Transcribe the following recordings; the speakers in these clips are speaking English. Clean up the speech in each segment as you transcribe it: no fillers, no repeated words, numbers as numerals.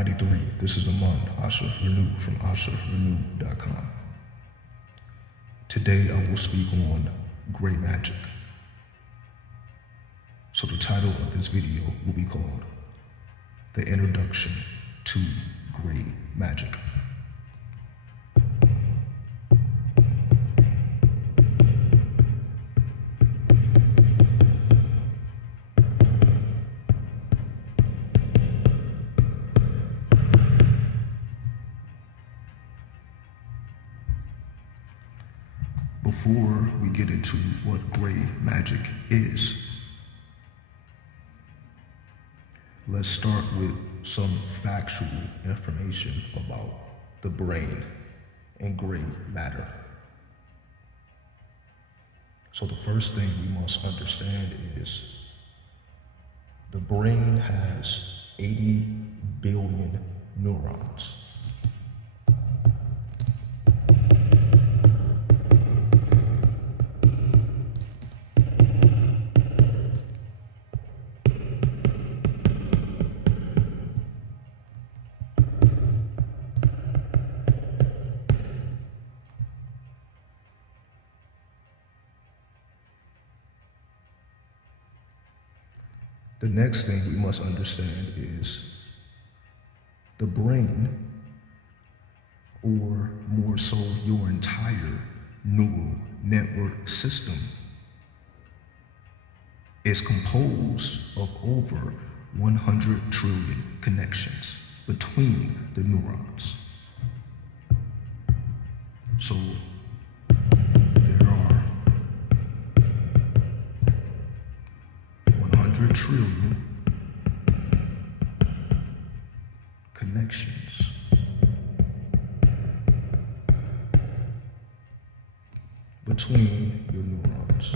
93. This is Aman Asha Renew from asharenew.com. Today I will speak on gray magic. So the title of this video will be called The Introduction to Gray Magic. Before we get into what gray magic is, let's start with some factual information about the brain and gray matter. So the first thing we must understand is the brain has 80 billion neurons. The next thing we must understand is the brain, or more so your entire neural network system, is composed of over 100 trillion connections between the neurons. So there are 100 trillion connections between your neurons.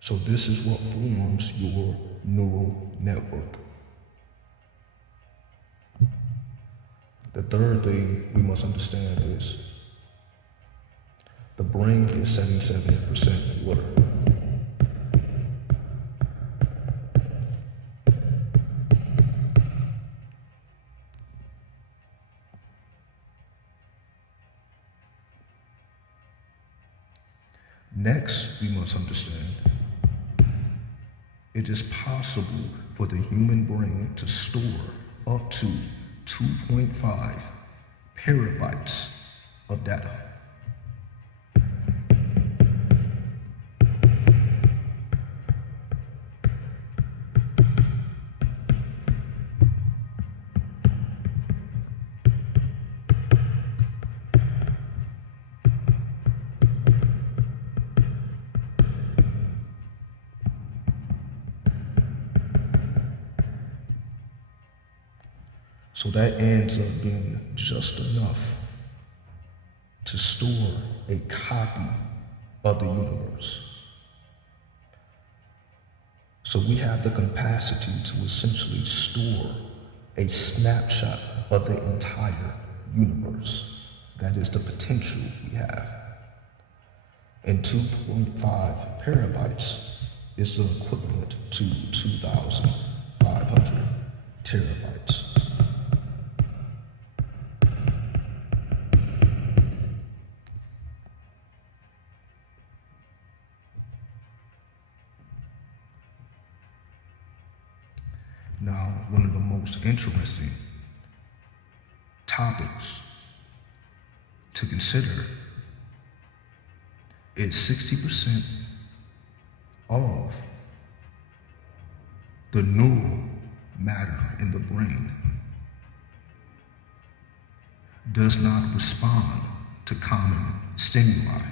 So this is what forms your neural network. The third thing we must understand is the brain is 77% water. Next, we must understand it is possible for the human brain to store up to 2.5 terabytes of data. So that ends up being just enough to store a copy of the universe. So we have the capacity to essentially store a snapshot of the entire universe. That is the potential we have. And 2.5 terabytes is the equivalent to 2,500 terabytes. Now, one of the most interesting topics to consider is 60% of the neural matter in the brain does not respond to common stimuli.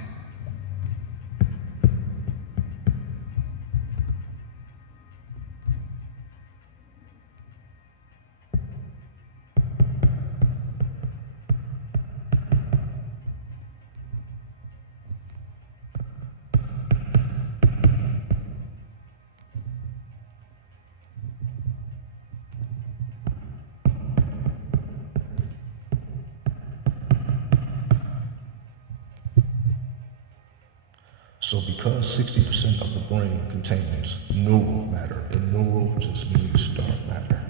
because 60% of the brain contains neural matter, and neural just means dark matter,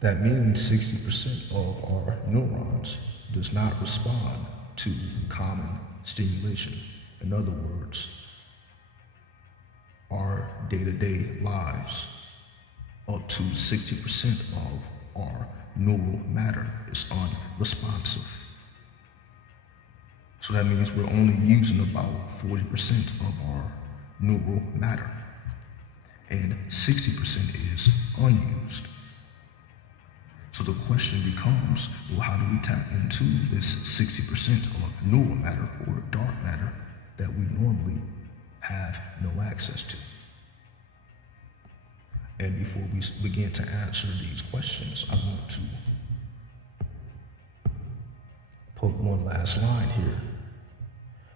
that means 60% of our neurons does not respond to common stimulation. In other words, our day-to-day lives, up to 60% of our neural matter is unresponsive. So that means we're only using about 40% of our neural matter, and 60% is unused. So the question becomes, well, how do we tap into this 60% of neural matter or dark matter that we normally have no access to? And before we begin to answer these questions, I want to put one last line here,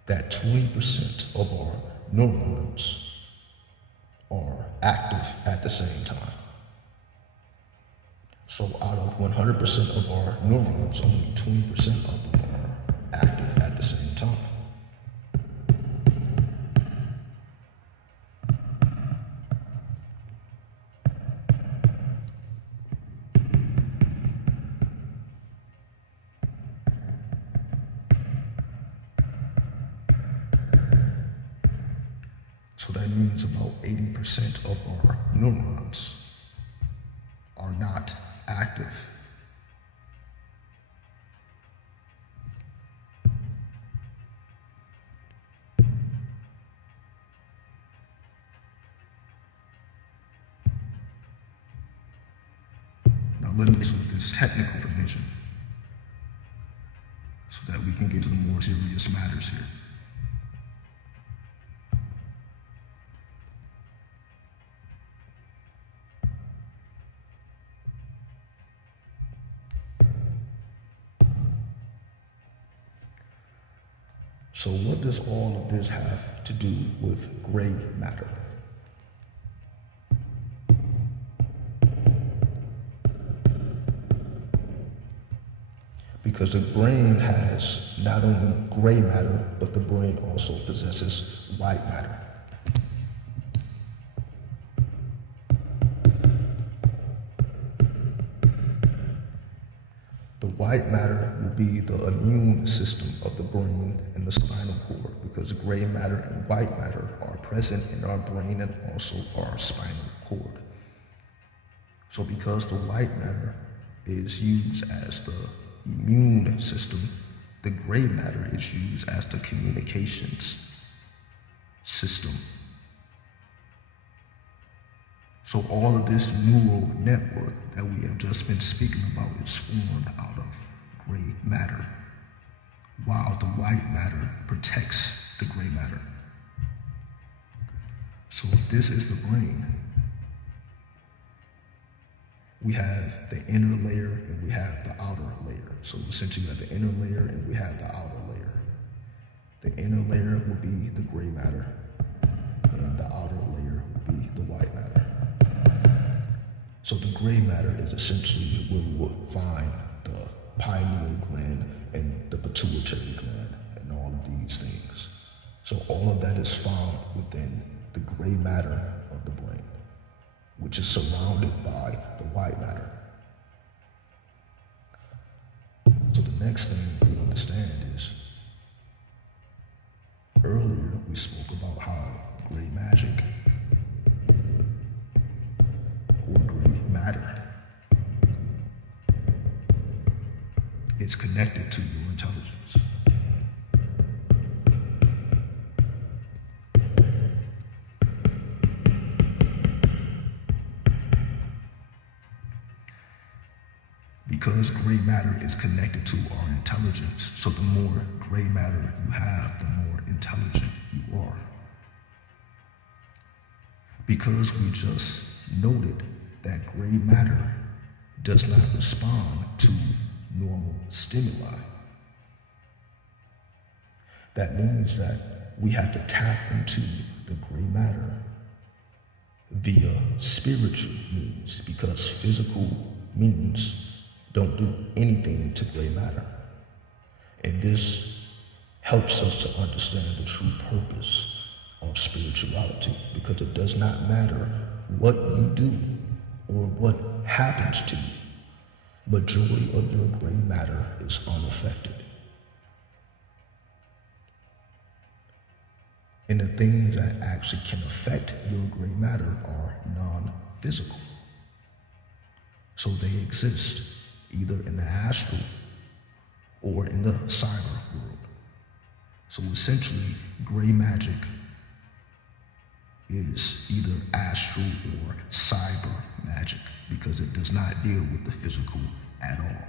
that 20% of our neurons are active at the same time. So out of 100% of our neurons, only 20% of them are active at the same time. So that means about 80% of our neurons are not active. Now let me get with this technical information so that we can get to the more serious matters here. So what does all of this have to do with gray matter? Because the brain has not only gray matter, but the brain also possesses white matter. The white matter will be the immune system of the brain and the spinal cord, because gray matter and white matter are present in our brain and also our spinal cord. So because the white matter is used as the immune system, the gray matter is used as the communications system. So all of this neural network that we have just been speaking about is formed out of gray matter, while the white matter protects the gray matter. So if this is the brain, we have the inner layer and we have the outer layer. So essentially we have the inner layer and we have the outer layer. The inner layer will be the gray matter and the outer layer will be the white matter. So the gray matter is essentially where we will find the pineal gland and the pituitary gland and all of these things. So all of that is found within the gray matter of the brain, which is surrounded by the white matter. So the next thing we understand is, earlier we spoke about how gray magic or gray matter is connected to your intelligence. Because gray matter is connected to our intelligence, so the more gray matter you have, the more intelligent you are. Because we just noted that gray matter does not respond to normal stimuli, that means that we have to tap into the gray matter via spiritual means, because physical means don't do anything to gray matter. And this helps us to understand the true purpose of spirituality, because it does not matter what you do or what happens to you. Majority of your gray matter is unaffected. And the things that actually can affect your gray matter are non-physical. So they exist either in the astral or in the cyber world. So essentially, gray magic is either astral or cyber magic, because it does not deal with the physical at all.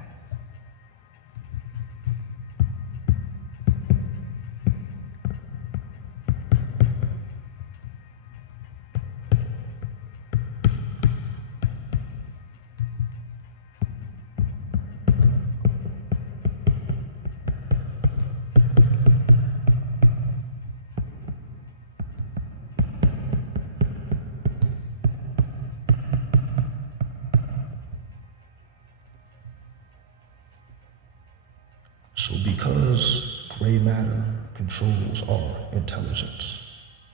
So because gray matter controls our intelligence,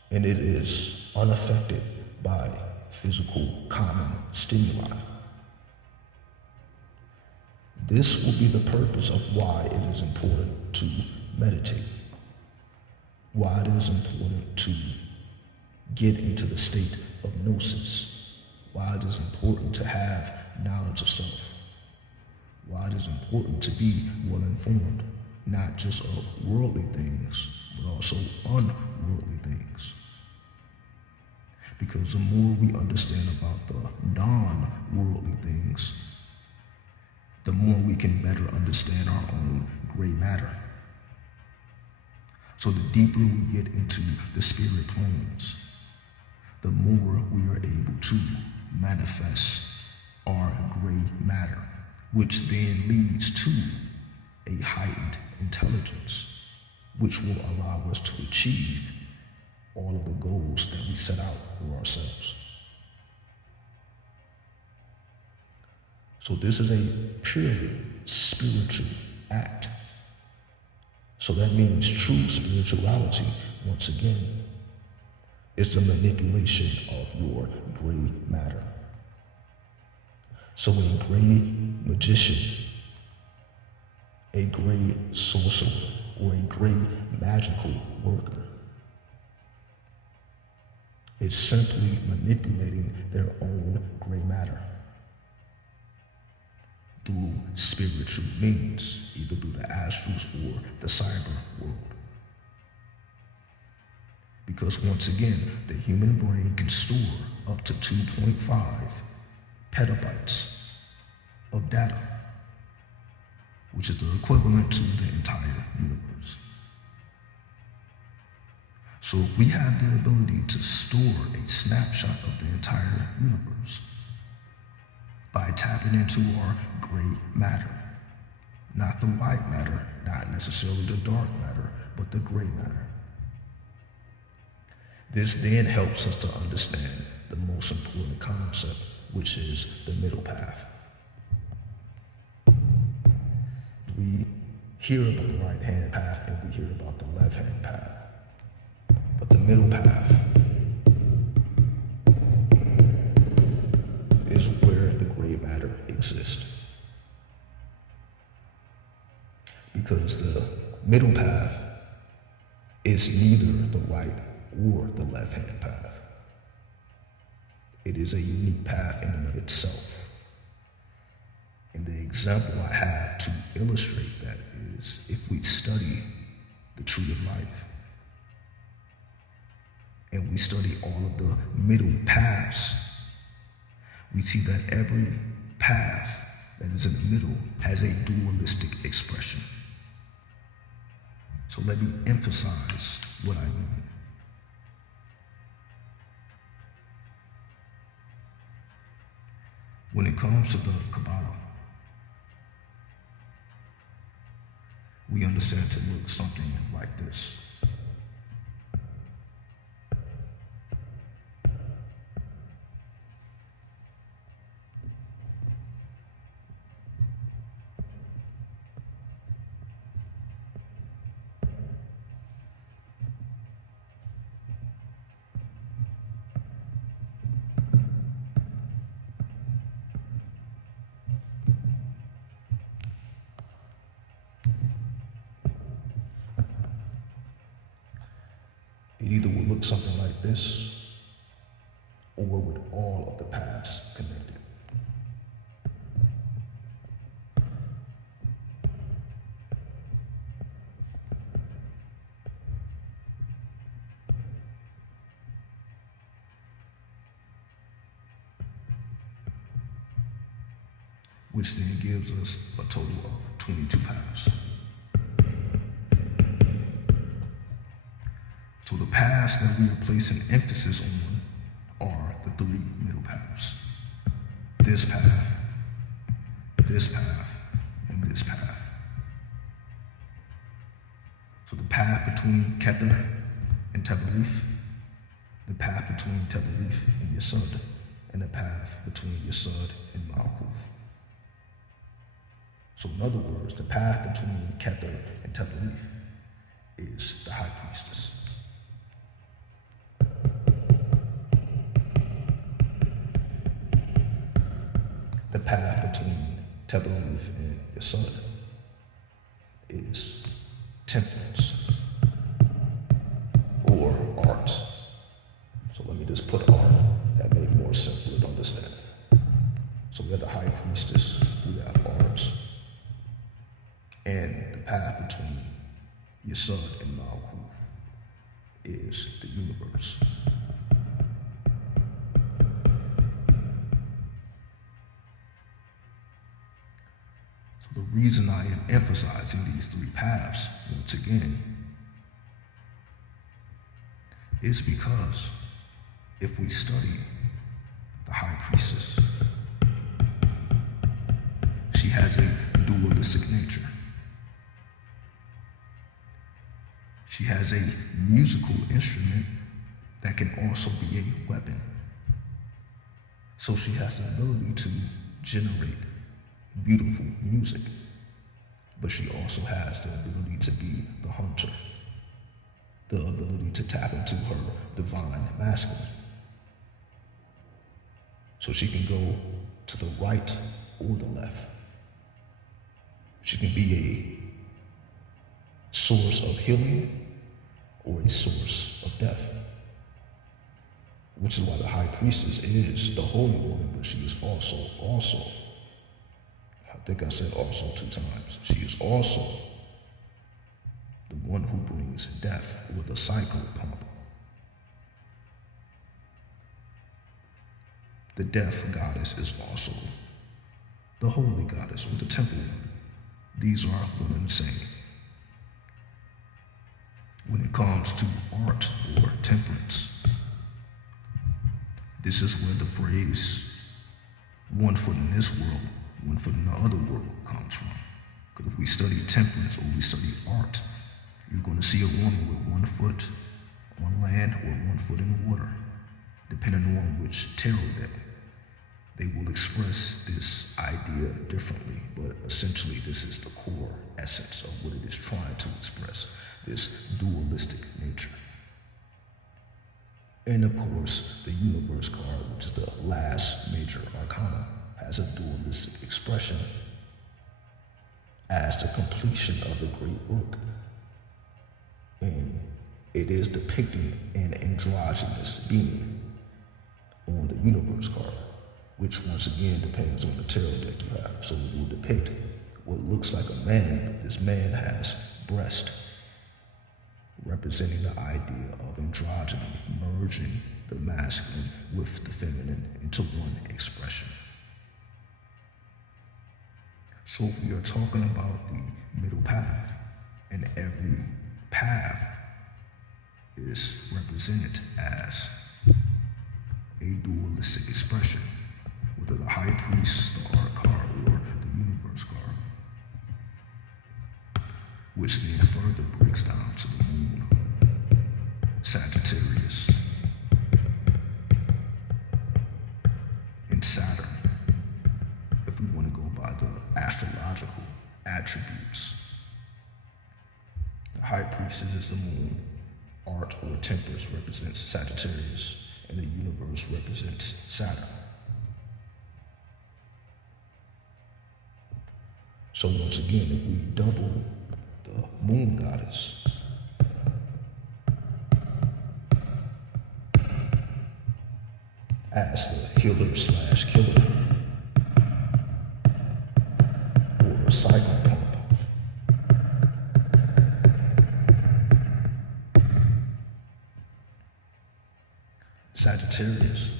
and it is unaffected by physical common stimuli, this will be the purpose of why it is important to meditate, why it is important to get into the state of gnosis, why it is important to have knowledge of self, why it is important to be well informed, not just of worldly things, but also unworldly things. Because the more we understand about the non-worldly things, the more we can better understand our own gray matter. So the deeper we get into the spirit planes, the more we are able to manifest our gray matter, which then leads to a heightened intelligence, which will allow us to achieve all of the goals that we set out for ourselves. So this is a purely spiritual act. So that means true spirituality, once again, is the manipulation of your gray matter. So a gray magician, a gray sorcerer, or a gray magical worker is simply manipulating their own gray matter through spiritual means, either through the astrals or the cyber world. Because once again, the human brain can store up to 2.5 petabytes of data, which is the equivalent to the entire universe. So if we have the ability to store a snapshot of the entire universe by tapping into our gray matter, not the white matter, not necessarily the dark matter, but the gray matter, this then helps us to understand the most important concept, which is the middle path. We hear about the right-hand path and we hear about the left-hand path. But the middle path is where the gray matter exists. Because the middle path is neither the right or the left-hand path. It is a unique path in and of itself. And the example I have to illustrate that is if we study the tree of life and we study all of the middle paths, we see that every path that is in the middle has a dualistic expression. So let me emphasize what I mean. When it comes to the Kabbalah, we understand to look something like this. It either would look something like this, or with all of the paths connected. Which then gives us a total of 22 paths. So the paths that we are placing emphasis on are the three middle paths. This path, and this path. So the path between Kether and Tabarif, the path between Tabarif and Yesod, and the path between Yesod and Malkuth. So in other words, the path between Kether and Tabarif is the high priestess. The path between Tabarif and Yesod is temperance or art. So let me just put art. That may be more simple to understand. So we have the high priestess, we have art, and the path between Yesod and Malkuth is the universe. So the reason I am emphasizing these three paths once again is because if we study the high priestess, she has a dualistic nature. She has a musical instrument that can also be a weapon. So she has the ability to generate beautiful music, but she also has the ability to be the hunter, the ability to tap into her divine masculine. So she can go to the right or the left. She can be a source of healing or a source of death, which is why the high priestess is the holy woman, but she is also, I think I said also 2 times, she is also the one who brings death or the cycle pump. The death goddess is also the holy goddess or the temple woman. These are one and the same. When it comes to art or temperance, this is where the phrase, one foot in this world, one foot in the other world comes from. Because if we study temperance or we study art, you're going to see a woman with 1 foot on land or 1 foot in the water, depending on which tarot deck. They will express this idea differently, but essentially this is the core essence of what it is trying to express, this dualistic nature. And of course, the universe card, which is the last major arcana, has a dualistic expression as the completion of the great work. And it is depicting an androgynous being on the universe card, which once again depends on the tarot deck you have. So it will depict what looks like a man, but this man has breast, representing the idea of androgyny, merging the masculine with the feminine into one expression. So we are talking about the middle path, and every path is represented as a dualistic expression, whether the high priest, the art card, or the universe card, which then further breaks down to the moon, Sagittarius, and Saturn, if we want to go by the astrological attributes. The high priestess is the moon, art or temperance represents Sagittarius, and the universe represents Saturn. So once again, if we double the moon goddess, as the healer/killer or cycle pump. Sagittarius,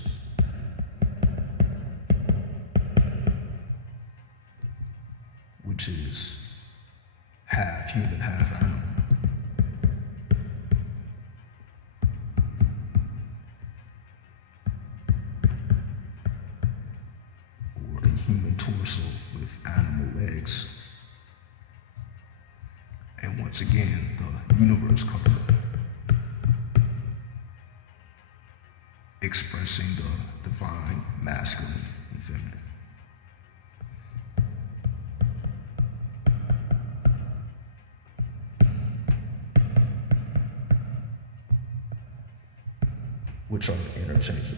which is half human, half animal. Or a human torso with animal legs. And once again, the universe card, expressing the divine masculine and feminine. Which are interchangeable.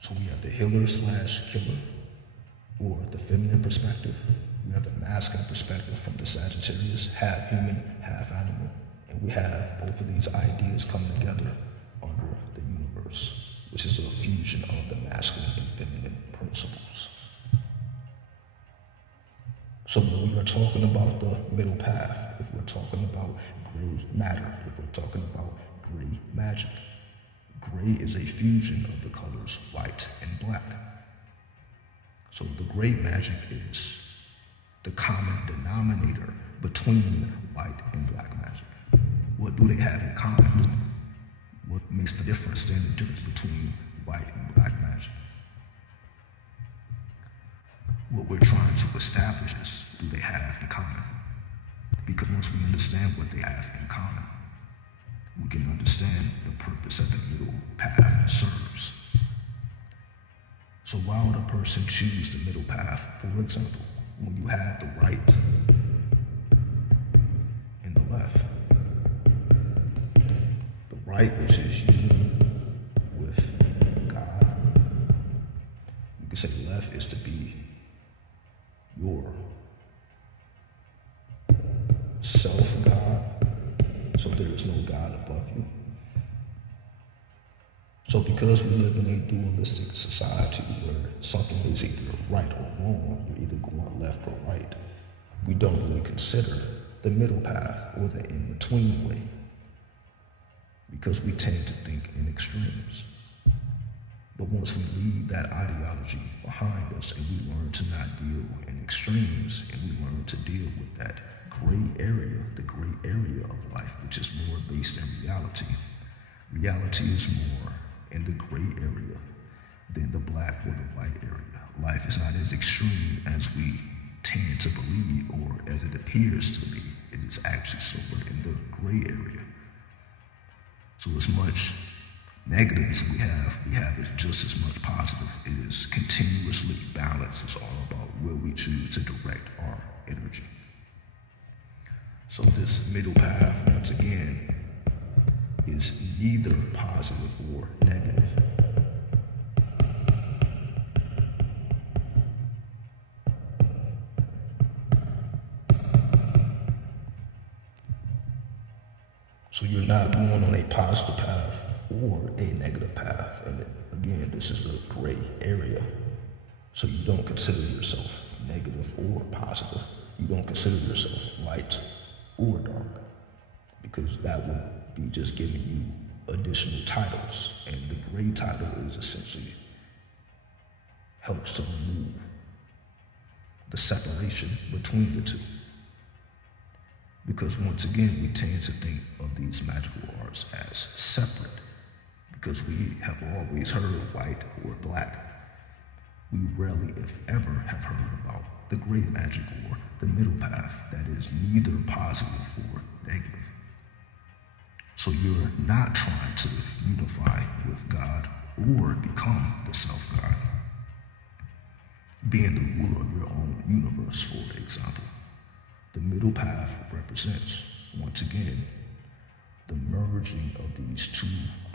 So we have the healer/killer, or the feminine perspective. We have the masculine perspective from the Sagittarius, half human, half animal. And we have both of these ideas coming together under the universe, which is a fusion of the masculine and feminine principles. So when we are talking about the middle path, if we're talking about gray matter, if we're talking about gray magic, gray is a fusion of the colors white and black. So the gray magic is the common denominator between white and black magic. What do they have in common? What makes the difference, stand the difference between white and black magic? What we're trying to establish is, do they have in common? Because once we understand what they have in common, we can understand the purpose that the middle path serves. So why would a person choose the middle path? For example, when you have the right and the left. The right, which is union with God. You can say left is to be your self-God, so there is no God above you. So because we live in a dualistic society where something is either right or wrong, you're either going left or right, we don't really consider the middle path or the in-between way, because we tend to think in extremes. But once we leave that ideology behind us and we learn to not deal in extremes, and we learn to deal with that gray area, the gray area of life, which is more based in reality. Reality is more in the gray area than the black or the white area. Life is not as extreme as we tend to believe or as it appears to be. It is actually somewhere in the gray area. So as much negative as we have it just as much positive. It is continuously balanced. It's all about where we choose to direct our energy. So this middle path, once again, is neither positive or negative. So you're not going on a positive path or a negative path. And again, this is a gray area. So you don't consider yourself negative or positive. You don't consider yourself light or dark, because that would be just giving you additional titles. And the gray title is essentially helps to remove the separation between the two. Because once again, we tend to think of these magical arts as separate, because we have always heard of white or black. We rarely, if ever, have heard about the gray magic or the middle path that is neither positive or negative. So you're not trying to unify with God or become the self-God, being the ruler of your own universe, for example. The middle path represents, once again, the merging of these two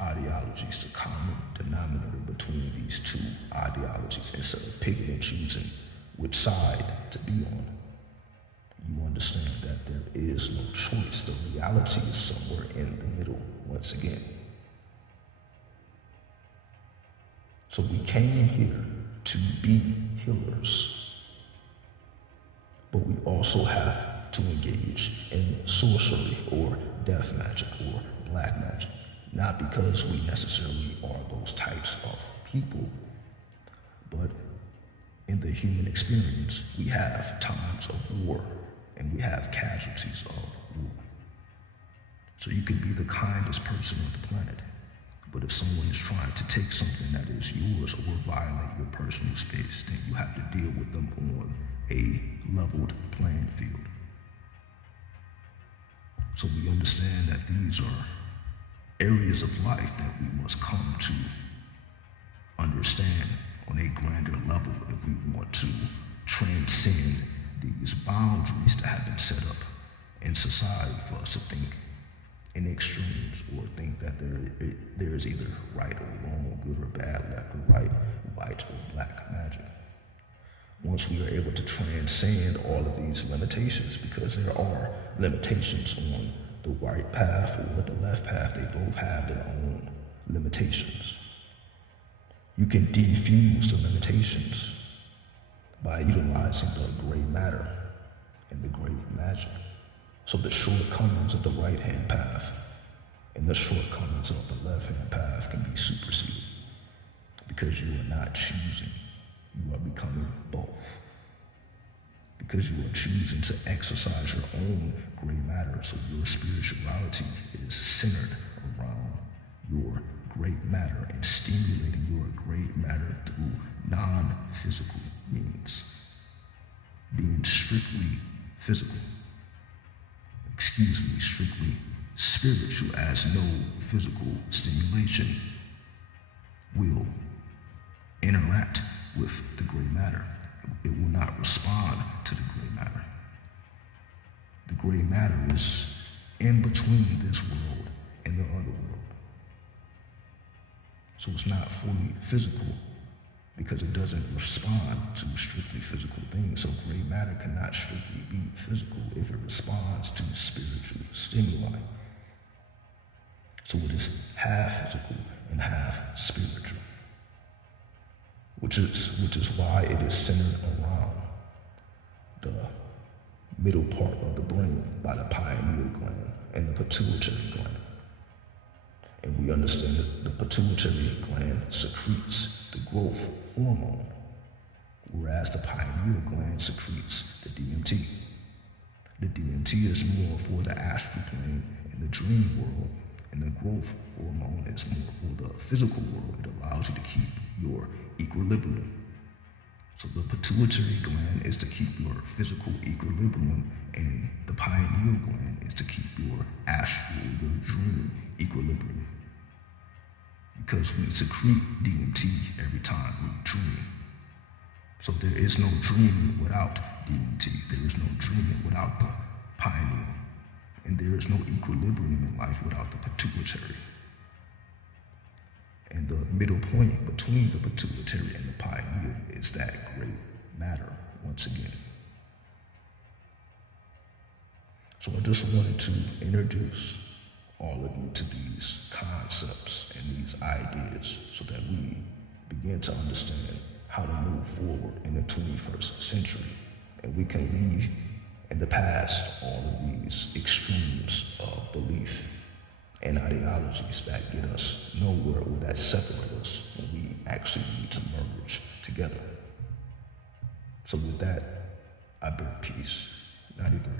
ideologies, the common denominator between these two ideologies. Instead of picking and choosing which side to be on, you understand that there is no choice. The reality is somewhere in the middle once again. So we came here to be healers, but we also have to engage in sorcery or death magic or black magic, not because we necessarily are those types of people, but in the human experience, we have times of war and we have casualties of war. So you could be the kindest person on the planet, but if someone is trying to take something that is yours or violate your personal space, then you have to deal with them on a leveled playing field. So we understand that these are areas of life that we must come to understand on a grander level if we want to transcend these boundaries that have been set up in society for us to think in extremes or think that there is either right or wrong, good or bad, left or right, white or black magic. Once we are able to transcend all of these limitations, because there are limitations on the right path or the left path, they both have their own limitations. You can defuse the limitations by utilizing the gray matter and the gray magic. So the shortcomings of the right-hand path and the shortcomings of the left-hand path can be superseded because you are not choosing, you are becoming both. Because you are choosing to exercise your own gray matter, so your spirituality is centered around your great matter and stimulating your great matter through non-physical means. Being strictly strictly spiritual, as no physical stimulation will interact with the gray matter. It will not respond to the gray matter. The gray matter is in between this world and the other world. So it's not fully physical because it doesn't respond to strictly physical things. So gray matter cannot strictly be physical if it responds to spiritual stimuli. So it is half physical and half spiritual, which is why it is centered around the middle part of the brain by the pineal gland and the pituitary gland. And we understand that the pituitary gland secretes the growth hormone, whereas the pineal gland secretes the DMT. The DMT is more for the astral plane and the dream world, and the growth hormone is more for the physical world. It allows you to keep your equilibrium. So the pituitary gland is to keep your physical equilibrium, and the pineal gland is to keep your astral, your dream equilibrium. Because we secrete DMT every time we dream. So there is no dreaming without DMT. There is no dreaming without the pineal. And there is no equilibrium in life without the pituitary. And the middle point between the pituitary and the pineal is that great matter once again. So I just wanted to introduce all of you to these concepts and these ideas so that we begin to understand how to move forward in the 21st century. And we can leave in the past all of these extremes of belief and ideologies that get us nowhere or that separate us when we actually need to merge together. So with that, I bear peace. 93.